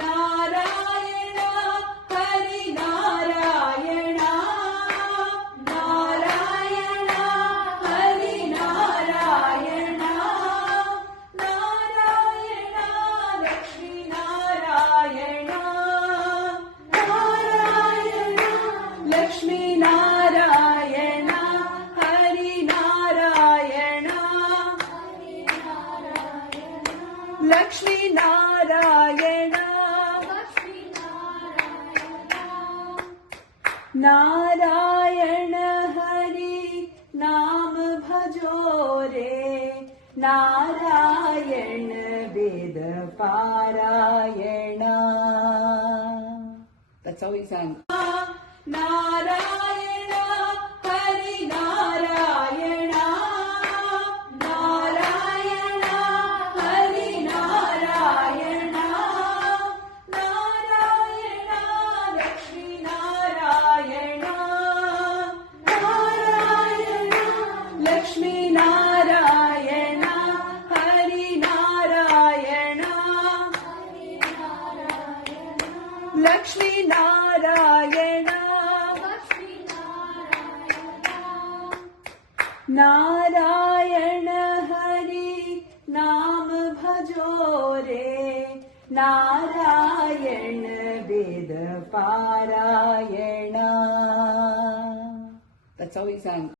ನಾರಾಯಣ ಹರಿ ನಾರಾಯಣ ನಾರಾಯಣ ಹರಿ ನಾರಾಯಣ ನಾರಾಯಣ ಲಕ್ಷ್ಮೀ ನಾರಾಯಣ ನಾರಾಯಣ ಲಕ್ಷ್ಮೀ ನಾರಾಯಣ ಹರಿ ನಾರಾಯಣ ಲಕ್ಷ್ಮೀ ನಾರಾಯಣ नारायण हरि नाम भजो रे नारायण वेद पारायण. That's how we sang. Narayan Hari Narayan Narayan Hari Narayan Narayan Lakshmi Narayan Narayan Lakshmi Narayan Hari Narayan Lakshmi Narayan Narayan Hari नाम भजो रे नारायण वेद पारायण. That's how we sang.